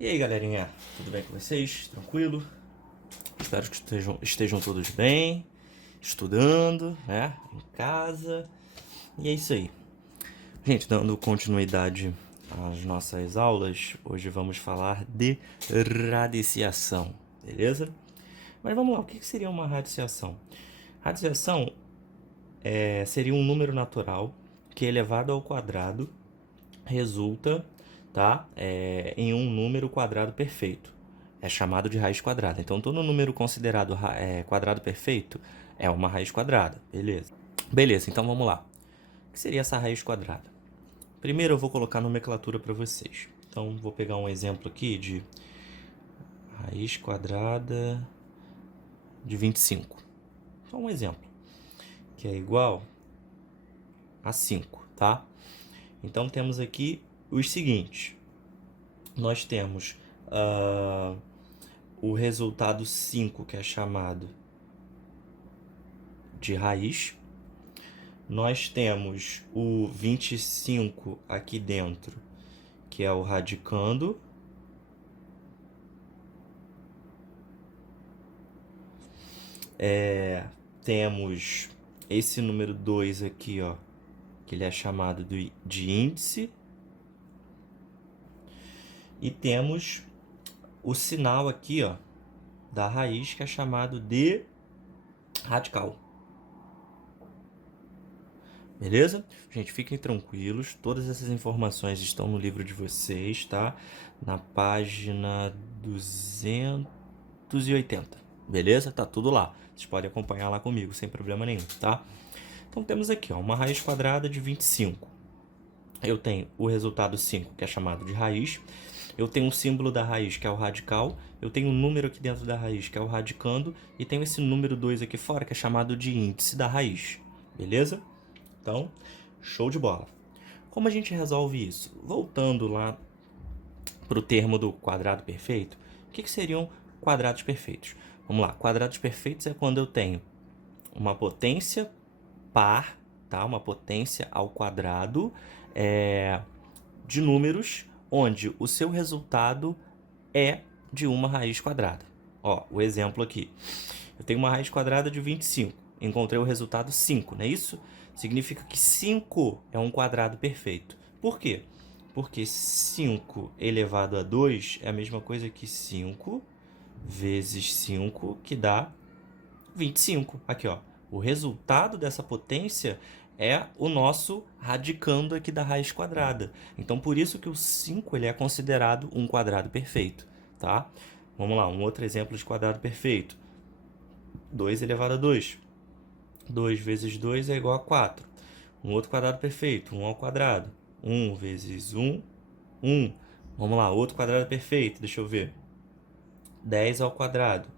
E aí, galerinha, tudo bem com vocês? Tranquilo? Espero que estejam todos bem, estudando, né? Em casa. E é isso aí. Gente, dando continuidade às nossas aulas, hoje vamos falar de radiciação, beleza? Mas vamos lá, o que seria uma radiciação? Radiciação seria um número natural que elevado ao quadrado resulta, tá, em um número quadrado perfeito. É chamado de raiz quadrada. Então, todo número considerado quadrado perfeito é uma raiz quadrada. Beleza. Beleza, então vamos lá. O que seria essa raiz quadrada? Primeiro eu vou colocar nomenclatura para vocês. Então, vou pegar um exemplo aqui de raiz quadrada de 25. Só um exemplo. Que é igual a 5, tá? Então, temos aqui os seguintes. Nós temos o resultado 5, que é chamado de raiz. Nós temos o 25 aqui dentro, que é o radicando. Temos esse número 2 aqui, ó, que ele é chamado de índice. E temos o sinal aqui, ó, da raiz, que é chamado de radical. Beleza? Gente, fiquem tranquilos, todas essas informações estão no livro de vocês, tá? Na página 280, beleza? Tá tudo lá. Vocês podem acompanhar lá comigo, sem problema nenhum, tá? Então temos aqui, ó, uma raiz quadrada de 25. Eu tenho o resultado 5, que é chamado de raiz. Eu tenho um símbolo da raiz, que é o radical. Eu tenho um número aqui dentro da raiz, que é o radicando. E tenho esse número 2 aqui fora, que é chamado de índice da raiz. Beleza? Então, show de bola. Como a gente resolve isso? Voltando lá para o termo do quadrado perfeito, o que seriam quadrados perfeitos? Vamos lá, quadrados perfeitos é quando eu tenho uma potência par, tá? Uma potência ao quadrado de números onde o seu resultado é de uma raiz quadrada. Ó, o exemplo aqui. Eu tenho uma raiz quadrada de 25. Encontrei o resultado 5, não é isso? Significa que 5 é um quadrado perfeito. Por quê? Porque 5 elevado a 2 é a mesma coisa que 5 vezes 5, que dá 25. Aqui, ó. O resultado dessa potência é o nosso radicando aqui da raiz quadrada. Então, por isso que o 5 ele é considerado um quadrado perfeito, tá? Vamos lá, um outro exemplo de quadrado perfeito. 2 elevado a 2. 2 vezes 2 é igual a 4. Um outro quadrado perfeito, 1 ao quadrado. 1 vezes 1, 1. Vamos lá, outro quadrado perfeito, deixa eu ver. 10 ao quadrado.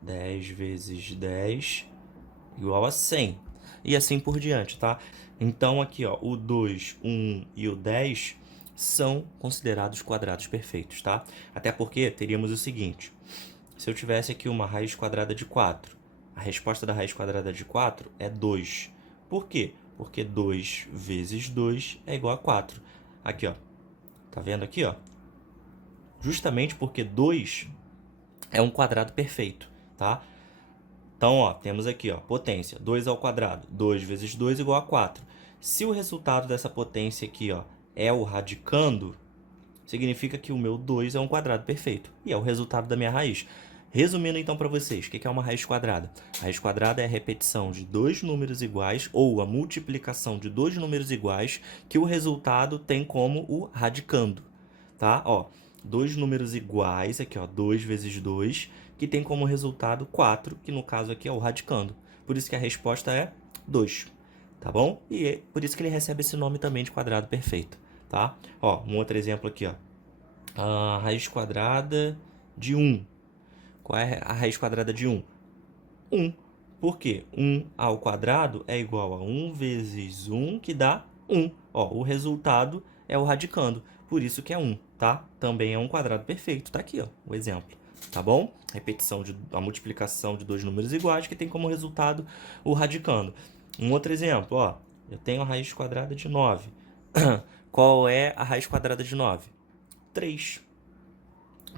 10 vezes 10 igual a 100. E assim por diante, tá? Então aqui, ó, o 2, o 1 e o 10 são considerados quadrados perfeitos, tá? Até porque teríamos o seguinte. Se eu tivesse aqui uma raiz quadrada de 4, a resposta da raiz quadrada de 4 é 2. Por quê? Porque 2 vezes 2 é igual a 4. Aqui, ó. Tá vendo aqui, ó? Justamente porque 2 é um quadrado perfeito, tá? Então, ó, temos aqui, ó, potência, 2 ao quadrado, 2 vezes 2 igual a 4. Se o resultado dessa potência aqui, ó, é o radicando, significa que o meu 2 é um quadrado perfeito, e é o resultado da minha raiz. Resumindo então para vocês, o que é uma raiz quadrada? A raiz quadrada é a repetição de dois números iguais, ou a multiplicação de dois números iguais, que o resultado tem como o radicando, tá? Ó, dois números iguais, aqui ó, 2 vezes 2, que tem como resultado 4, que no caso aqui é o radicando. Por isso que a resposta é 2, tá bom? E é por isso que ele recebe esse nome também de quadrado perfeito, tá? Ó, um outro exemplo aqui, ó. A raiz quadrada de 1. Qual é a raiz quadrada de 1? 1. Por quê? 1 ao quadrado é igual a 1 vezes 1, que dá 1. Ó, o resultado é o radicando, por isso que é 1, tá? Também é um quadrado perfeito, tá aqui, ó, o exemplo, tá bom? Repetição a multiplicação de dois números iguais, que tem como resultado o radicando. Um outro exemplo, ó, eu tenho a raiz quadrada de 9. Qual é a raiz quadrada de 9? 3.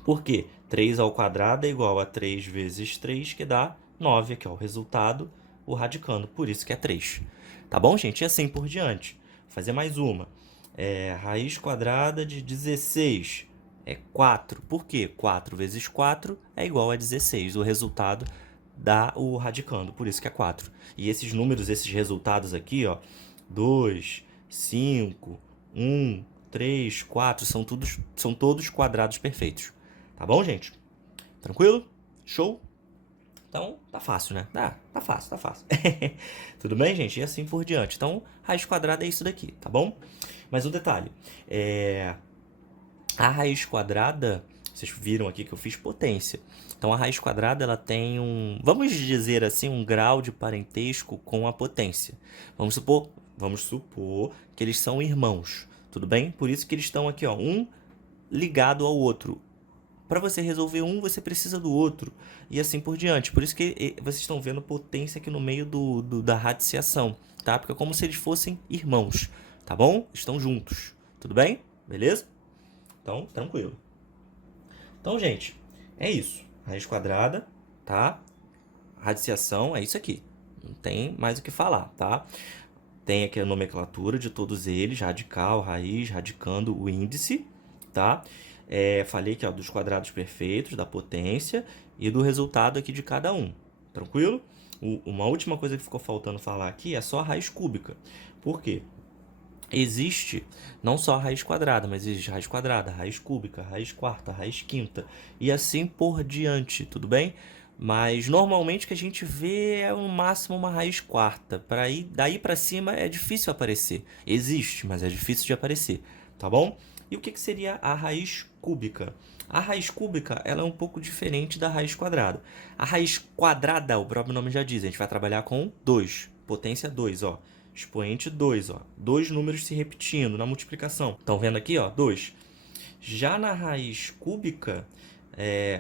Por quê? 3 ao quadrado é igual a 3 vezes 3, que dá 9, aqui ó, o resultado, o radicando, por isso que é 3. Tá bom, gente? E assim por diante. Vou fazer mais uma. Raiz quadrada de 16 é 4. Por quê? 4 vezes 4 é igual a 16. O resultado dá o radicando, por isso que é 4. E esses números, esses resultados aqui, ó, 2, 5, 1, 3, 4, são todos quadrados perfeitos. Tá bom, gente? Tranquilo? Show? Então, tá fácil, né? Tá fácil, tá fácil. Tudo bem, gente? E assim por diante. Então, raiz quadrada é isso daqui, tá bom? Mas um detalhe. A raiz quadrada, vocês viram aqui que eu fiz potência. Então, a raiz quadrada, ela tem vamos dizer assim, um grau de parentesco com a potência. Vamos supor que eles são irmãos, tudo bem? Por isso que eles estão aqui, ó, um ligado ao outro. Para você resolver um, você precisa do outro. E assim por diante. Por isso que vocês estão vendo potência aqui no meio da radiciação, tá? Porque é como se eles fossem irmãos, tá bom? Estão juntos, tudo bem? Beleza? Então, tranquilo. Então, gente, é isso. Raiz quadrada, tá? Radiciação é isso aqui. Não tem mais o que falar, tá? Tem aqui a nomenclatura de todos eles, radical, raiz, radicando, o índice, tá? Falei que dos quadrados perfeitos, da potência e do resultado aqui de cada um. Tranquilo? Uma última coisa que ficou faltando falar aqui é só a raiz cúbica. Por quê? Existe não só a raiz quadrada, mas existe raiz quadrada, raiz cúbica, raiz quarta, raiz quinta e assim por diante, tudo bem? Mas normalmente o que a gente vê é no máximo uma raiz quarta. Daí para cima é difícil aparecer. Existe, mas é difícil de aparecer, tá bom? E o que seria a raiz cúbica? A raiz cúbica ela é um pouco diferente da raiz quadrada. A raiz quadrada, o próprio nome já diz, a gente vai trabalhar com 2, potência 2, ó. Expoente 2, ó. Dois números se repetindo na multiplicação. Estão vendo aqui, ó, 2. Já na raiz cúbica,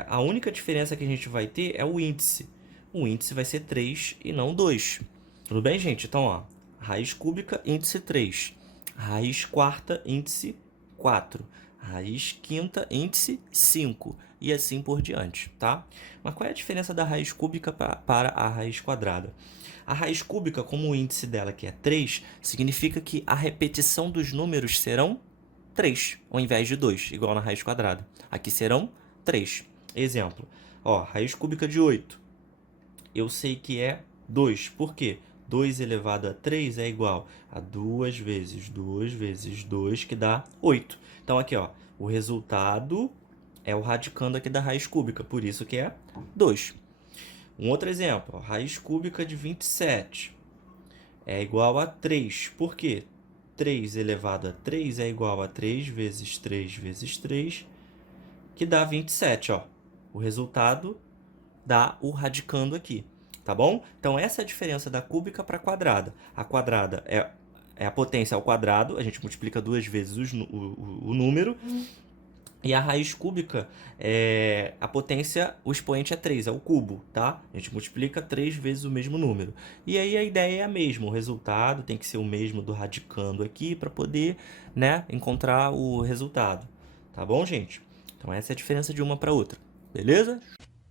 a única diferença que a gente vai ter é o índice. O índice vai ser 3 e não 2. Tudo bem, gente? Então, ó, raiz cúbica, índice 3. Raiz quarta, índice 4. Raiz quinta, índice 5. E assim por diante, tá? Mas qual é a diferença da raiz cúbica para a raiz quadrada? A raiz cúbica, como o índice dela que é 3, significa que a repetição dos números serão 3, ao invés de 2, igual na raiz quadrada. Aqui serão 3. Exemplo, ó, raiz cúbica de 8. Eu sei que é 2. Por quê? 2 elevado a 3 é igual a 2 vezes 2 vezes 2, que dá 8. Então, aqui, ó, o resultado é o radicando aqui da raiz cúbica, por isso que é 2. Um outro exemplo, ó, raiz cúbica de 27 é igual a 3. Por quê? 3 elevado a 3 é igual a 3 vezes 3 vezes 3, que dá 27, ó. O resultado dá o radicando aqui, tá bom? Então, essa é a diferença da cúbica para a quadrada. A quadrada é a potência ao quadrado, a gente multiplica duas vezes o número. E a raiz cúbica, a potência, o expoente é 3, é o cubo, tá? A gente multiplica 3 vezes o mesmo número. E aí a ideia é a mesma, o resultado tem que ser o mesmo do radicando aqui para poder, né, encontrar o resultado. Tá bom, gente? Então essa é a diferença de uma para outra, beleza?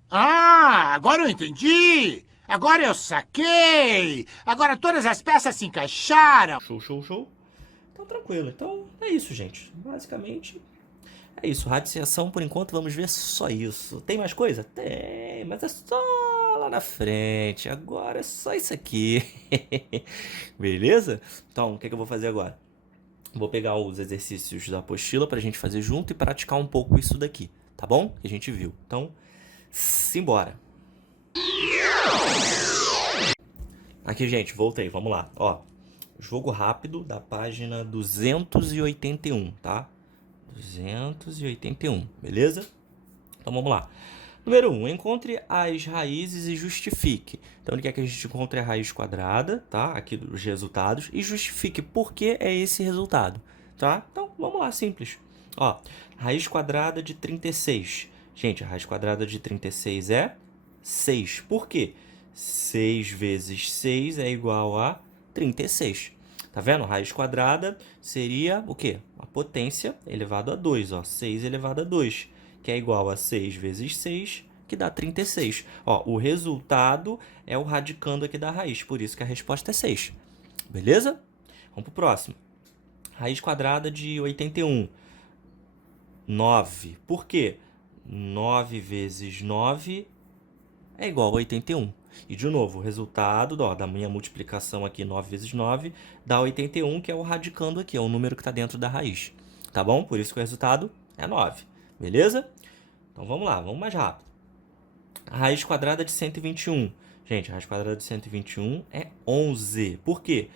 Ah, agora eu entendi! Agora eu saquei! Agora todas as peças se encaixaram! Show, show, show. Então tranquilo. Então é isso, gente. Basicamente é isso. Radiciação, por enquanto, vamos ver só isso. Tem mais coisa? Tem, mas é só lá na frente. Agora é só isso aqui. Beleza? Então, o que eu vou fazer agora? Vou pegar os exercícios da apostila pra gente fazer junto e praticar um pouco isso daqui, tá bom? Que a gente viu. Então, simbora. Aqui, gente, voltei. Vamos lá. Ó, jogo rápido da página 281, tá? 281, beleza? Então vamos lá. Número 1, encontre as raízes e justifique. Então ele quer que a gente encontre a raiz quadrada, tá? Aqui dos resultados, e justifique por que é esse resultado, tá? Então vamos lá, simples. Ó, raiz quadrada de 36. Gente, a raiz quadrada de 36 é 6. Por quê? 6 vezes 6 é igual a 36. Tá vendo? Raiz quadrada seria o quê? A potência elevado a 2, ó. 6 elevado a 2. que é igual a 6 vezes 6, que dá 36. Ó, o resultado é o radicando aqui da raiz, por isso que a resposta é 6. Beleza? Vamos pro próximo. Raiz quadrada de 81. 9. Por quê? 9 vezes 9 é igual a 81. E, de novo, o resultado da minha multiplicação aqui, 9 vezes 9, dá 81, que é o radicando aqui, é o número que está dentro da raiz. Tá bom? Por isso que o resultado é 9. Beleza? Então, vamos lá, vamos mais rápido. A raiz quadrada de 121. Gente, a raiz quadrada de 121 é 11. Por quê?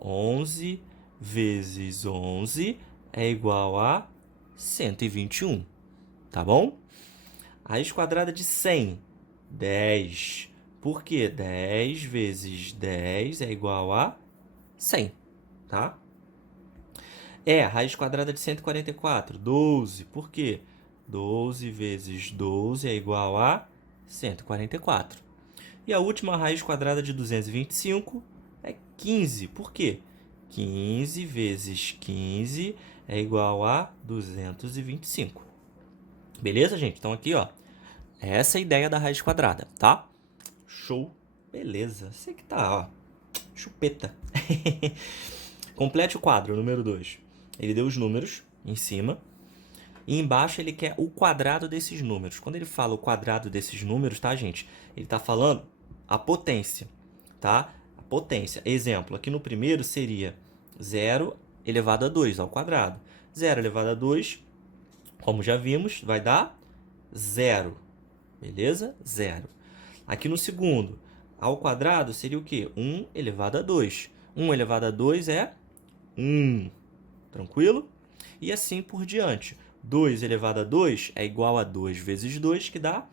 11 vezes 11 é igual a 121. Tá bom? A raiz quadrada de 100. 10. Por quê? 10 vezes 10 é igual a 100. Tá? A raiz quadrada de 144. 12. Por quê? 12 vezes 12 é igual a 144. E a última raiz quadrada de 225 é 15. Por quê? 15 vezes 15 é igual a 225. Beleza, gente? Então aqui, ó, essa é a ideia da raiz quadrada, tá? Show. Beleza. Você que tá, ó, chupeta. Complete o quadro, número 2. Ele deu os números em cima. E embaixo ele quer o quadrado desses números. Quando ele fala o quadrado desses números, tá, gente? Ele tá falando a potência, tá? A potência. Exemplo, aqui no primeiro seria 0 elevado a 2 ao quadrado. 0 elevado a 2, como já vimos, vai dar 0. Beleza? 0. Aqui no segundo, ao quadrado seria o quê? 1 elevado a 2. 1 elevado a 2 é 1. Tranquilo? E assim por diante. 2 elevado a 2 é igual a 2 vezes 2, que dá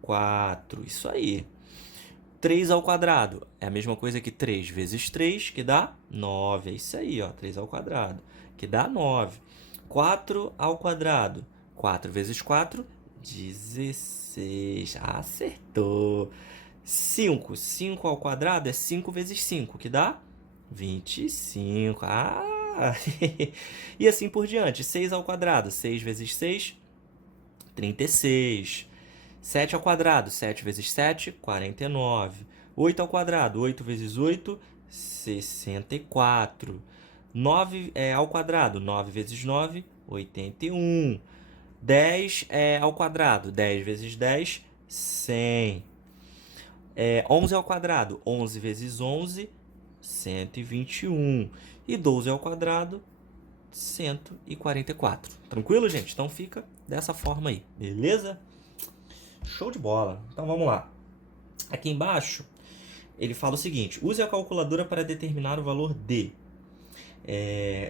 4. Isso aí. 3 ao quadrado é a mesma coisa que 3 vezes 3, que dá 9. É isso aí, ó, 3 ao quadrado, que dá 9. 4 ao quadrado. 4 vezes 4, 16. Acertou. 5. 5 ao quadrado é 5 vezes 5, que dá 25. E assim por diante. 6 ao quadrado. 6 vezes 6, 36. 7 ao quadrado. 7 vezes 7, 49. 8 ao quadrado. 8 vezes 8, 64. 9 ao quadrado. 9 vezes 9, 81. 10 ao quadrado. 10 vezes 10, 100. 11 ao quadrado. 11 vezes 11, 121. E 12 ao quadrado, 144. Tranquilo, gente? Então fica dessa forma aí, beleza? Show de bola. Então vamos lá. Aqui embaixo, ele fala o seguinte: use a calculadora para determinar o valor D.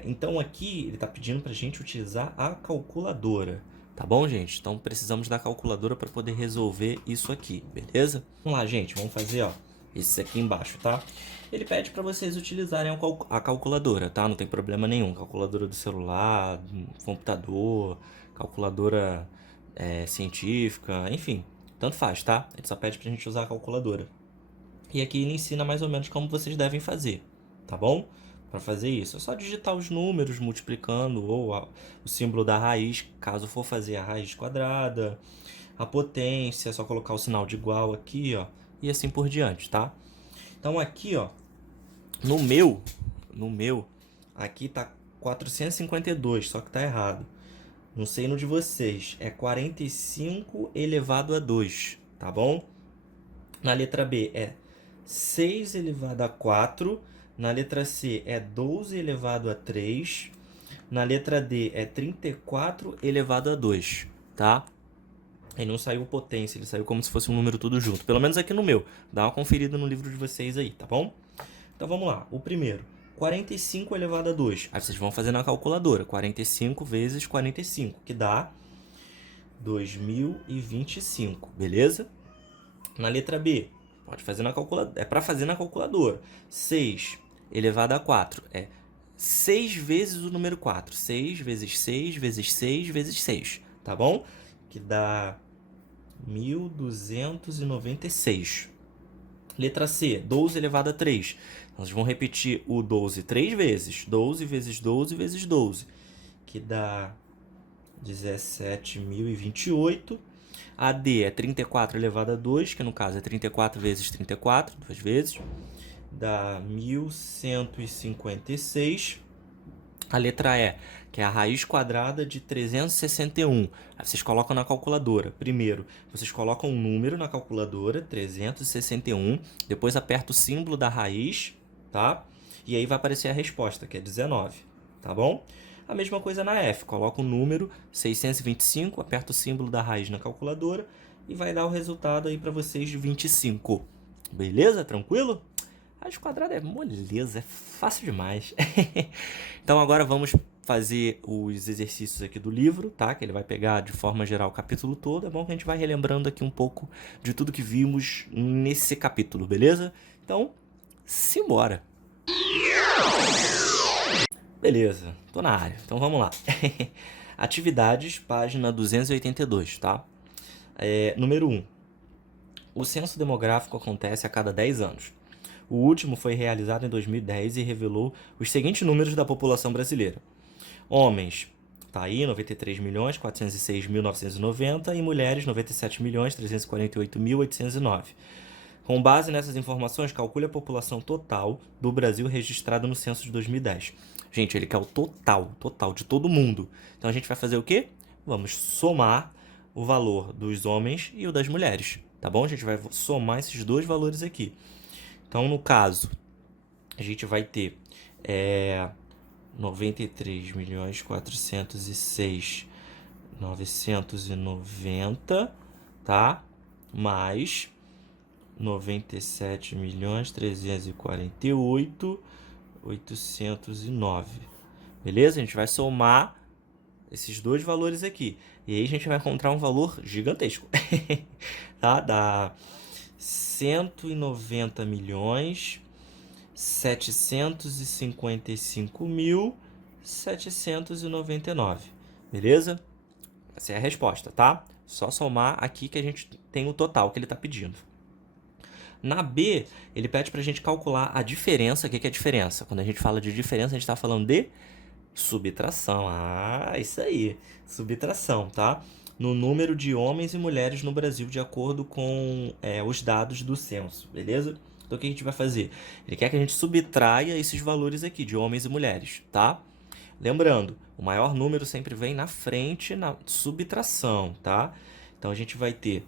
Então aqui ele está pedindo para a gente utilizar a calculadora. Tá bom, gente? Então precisamos da calculadora para poder resolver isso aqui, beleza? Vamos lá, gente. Vamos fazer, ó, esse aqui embaixo, tá? Ele pede para vocês utilizarem a calculadora, tá? Não tem problema nenhum. Calculadora do celular, computador, calculadora científica, enfim. Tanto faz, tá? Ele só pede pra gente usar a calculadora. E aqui ele ensina mais ou menos como vocês devem fazer, tá bom? Para fazer isso, é só digitar os números multiplicando ou o símbolo da raiz, caso for fazer a raiz quadrada, a potência, é só colocar o sinal de igual aqui, ó, e assim por diante, tá? Então aqui, ó, no meu, aqui tá 452, só que tá errado. Não sei no de vocês, é 45 elevado a 2, tá bom? Na letra B é 6 elevado a 4. Na letra C é 12 elevado a 3. Na letra D é 34 elevado a 2, tá? Aí não saiu potência, ele saiu como se fosse um número tudo junto. Pelo menos aqui no meu. Dá uma conferida no livro de vocês aí, tá bom? Então vamos lá. O primeiro, 45 elevado a 2. Aí vocês vão fazer na calculadora. 45 vezes 45, que dá 2025, beleza? Na letra B, pode fazer na calculadora. É para fazer na calculadora. 6 elevado a 4 é 6 vezes o número 4. 6 vezes 6 vezes 6 vezes 6, tá bom? Que dá 1296. Letra C, 12 elevado a 3. Nós vamos repetir o 12 3 vezes. 12 vezes 12 vezes 12, que dá 17.028. A D é 34 elevado a 2, que no caso é 34 vezes 34, duas vezes. Dá 1.156. A letra E, que é a raiz quadrada de 361. Aí vocês colocam na calculadora. Primeiro, vocês colocam um número na calculadora, 361. Depois aperta o símbolo da raiz, tá? E aí vai aparecer a resposta, que é 19, tá bom? A mesma coisa na F. Coloca um número, 625, aperta o símbolo da raiz na calculadora e vai dar o resultado aí para vocês de 25. Beleza? Tranquilo? Raiz quadrada é moleza, é fácil demais. Então agora vamos fazer os exercícios aqui do livro, tá? Que ele vai pegar de forma geral o capítulo todo. É bom que a gente vai relembrando aqui um pouco de tudo que vimos nesse capítulo, beleza? Então, simbora! Beleza, tô na área. Então vamos lá. Atividades, página 282, tá? Número 1. O censo demográfico acontece a cada 10 anos. O último foi realizado em 2010 e revelou os seguintes números da população brasileira. Homens, tá aí, 93.406.990 e mulheres, 97.348.809. Com base nessas informações, calcule a população total do Brasil registrada no censo de 2010. Gente, ele quer o total de todo mundo. Então a gente vai fazer o quê? Vamos somar o valor dos homens e o das mulheres, tá bom? A gente vai somar esses dois valores aqui. Então, no caso, a gente vai ter 93.406.990, tá? Mais 97.348.809. Beleza? A gente vai somar esses dois valores aqui. E aí a gente vai encontrar um valor gigantesco. Tá? Dá 190.755.799. Beleza? Essa é a resposta, tá? Só somar aqui que a gente tem o total que ele está pedindo. Na B, ele pede para a gente calcular a diferença. O que é a diferença? Quando a gente fala de diferença, a gente está falando de subtração. Ah, isso aí. Subtração, tá? No número de homens e mulheres no Brasil, de acordo com os dados do censo, beleza? Então, o que a gente vai fazer? Ele quer que a gente subtraia esses valores aqui, de homens e mulheres, tá? Lembrando, o maior número sempre vem na frente na subtração, tá? Então, a gente vai ter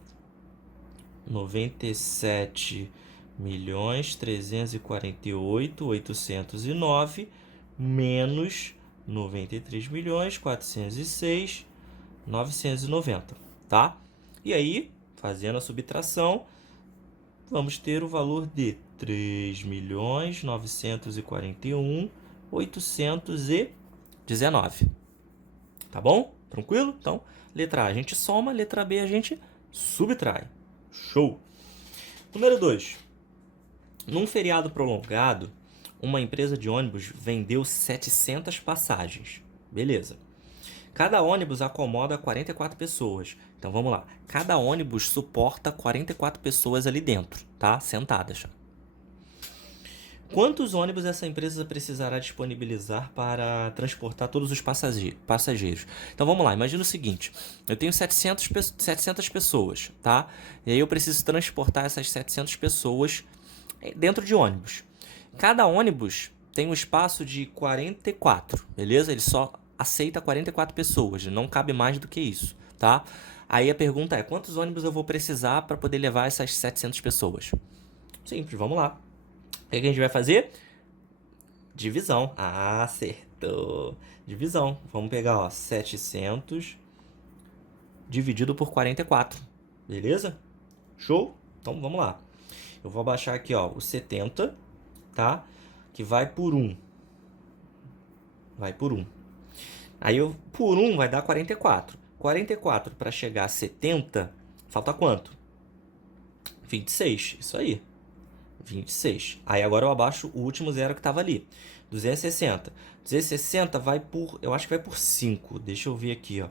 97.348.809 menos 93.406.990, tá? E aí, fazendo a subtração, vamos ter o valor de 3.941.819. Tá bom? Tranquilo? Então, letra A a gente soma, letra B a gente subtrai. Show! Número 2. Num feriado prolongado, uma empresa de ônibus vendeu 700 passagens. Beleza. Cada ônibus acomoda 44 pessoas. Então vamos lá. Cada ônibus suporta 44 pessoas ali dentro, tá? Sentadas. Quantos ônibus essa empresa precisará disponibilizar para transportar todos os passageiros? Então vamos lá, imagina o seguinte, eu tenho 700 pessoas, tá? E aí eu preciso transportar essas 700 pessoas dentro de ônibus. Cada ônibus tem um espaço de 44, beleza? Ele só aceita 44 pessoas, não cabe mais do que isso, tá? Aí a pergunta é, quantos ônibus eu vou precisar para poder levar essas 700 pessoas? Simples, vamos lá. O que a gente vai fazer? Divisão. Ah, acertou. Divisão. Vamos pegar, ó, 700 dividido por 44. Beleza? Show? Então, vamos lá. Eu vou abaixar aqui, ó, o 70, tá? Que vai por 1. Vai por 1. Aí, por 1 vai dar 44. 44 para chegar a 70, falta quanto? 26. Isso aí. 26. Aí agora eu abaixo o último zero que estava ali. 260. 260 vai por... Eu acho que vai por 5. Deixa eu ver aqui, ó.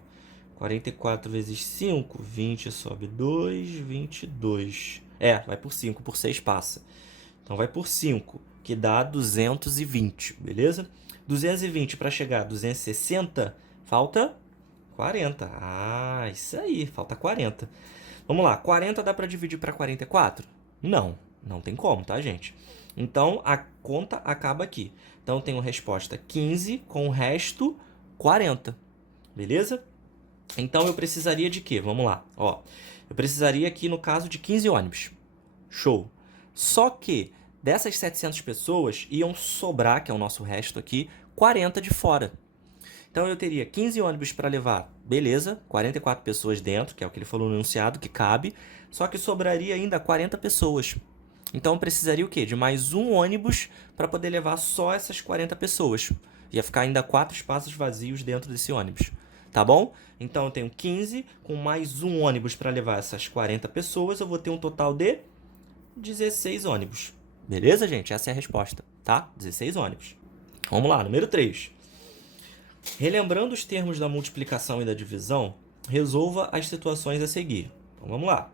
44 vezes 5. 20 sobe 2. 22. Vai por 5. Por 6 passa. Então vai por 5. Que dá 220. Beleza? 220 para chegar a 260. Falta 40. Ah, isso aí, falta 40. Vamos lá, 40 dá para dividir para 44? Não, não tem como, tá, gente? Então, a conta acaba aqui. Então, eu tenho resposta 15 com o resto 40. Beleza? Então, eu precisaria de quê? Vamos lá. Ó, eu precisaria aqui, no caso, de 15 ônibus. Show. Só que dessas 700 pessoas, iam sobrar, que é o nosso resto aqui, 40 de fora. Então, eu teria 15 ônibus para levar, beleza, 44 pessoas dentro, que é o que ele falou no enunciado, que cabe, só que sobraria ainda 40 pessoas. Então, eu precisaria o quê? De mais um ônibus para poder levar só essas 40 pessoas. Ia ficar ainda 4 espaços vazios dentro desse ônibus, tá bom? Então, eu tenho 15, com mais um ônibus para levar essas 40 pessoas, eu vou ter um total de 16 ônibus. Beleza, gente? Essa é a resposta, tá? 16 ônibus. Vamos lá, número 3. Relembrando os termos da multiplicação e da divisão, resolva as situações a seguir. Então, vamos lá.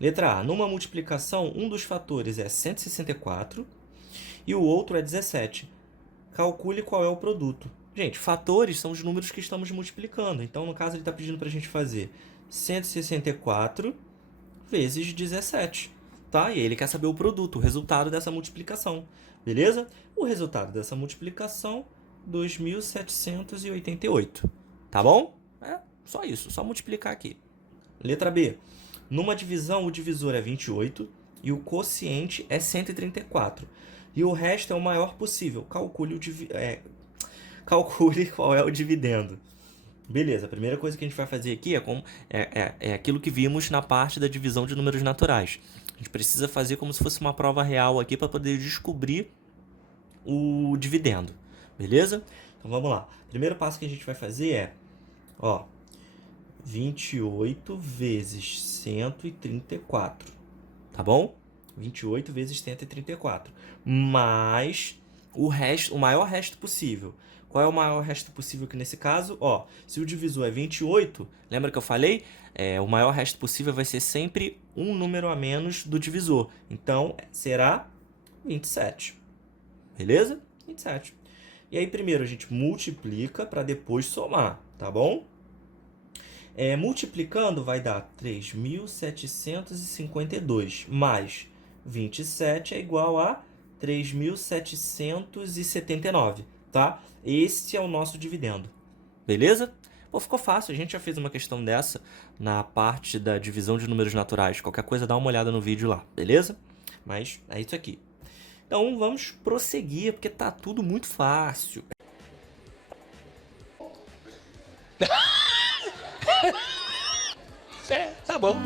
Letra A. Numa multiplicação, um dos fatores é 164 e o outro é 17. Calcule qual é o produto. Gente, fatores são os números que estamos multiplicando. Então, no caso, ele está pedindo para a gente fazer 164 vezes 17. Tá? E ele quer saber o produto, o resultado dessa multiplicação. Beleza? O resultado dessa multiplicação 2.788, tá bom? É só isso, só multiplicar aqui. Letra B. Numa divisão, o divisor é 28 e o quociente é 134. E o resto é o maior possível. Calcule qual é o dividendo. Beleza, a primeira coisa que a gente vai fazer aqui é aquilo que vimos na parte da divisão de números naturais. A gente precisa fazer como se fosse uma prova real aqui para poder descobrir o dividendo. Beleza? Então vamos lá. O primeiro passo que a gente vai fazer é, 28 vezes 134. Tá bom? 28 vezes 134. Mais o resto, o maior resto possível. Qual é o maior resto possível aqui nesse caso? Se o divisor é 28, lembra que eu falei? O maior resto possível vai ser sempre um número a menos do divisor. Então, será 27. Beleza? 27. E aí, primeiro a gente multiplica para depois somar, tá bom? Multiplicando vai dar 3.752 mais 27 é igual a 3.779, tá? Esse é o nosso dividendo, beleza? Pô, ficou fácil, a gente já fez uma questão dessa na parte da divisão de números naturais. Qualquer coisa, dá uma olhada no vídeo lá, beleza? Mas é isso aqui. Então, vamos prosseguir, porque tá tudo muito fácil. Tá bom.